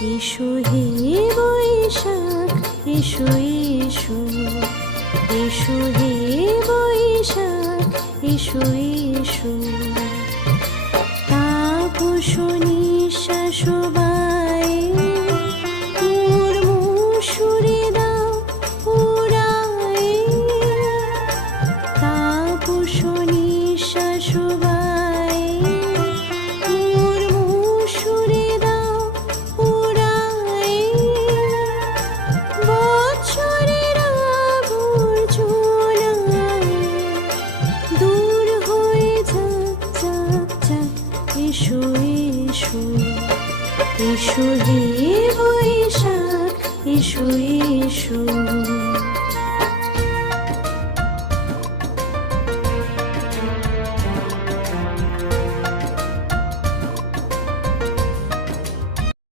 এসো হে বৈশাখ এসো এসো, এসো হে বৈশাখ এসো এসো। তাপস নিঃশ্বাস বায়ে মোর মুষুরে দাও উড়ায়ে। তাপস নিঃশ্বাস বায়ে মোর মুষুরে দাও উড়ায়ে। বৎসরের আবর্জনা দূর হয়ে যাক যাক যাক। এসো এসো, এসো হে বৈশাখ এসো এসো।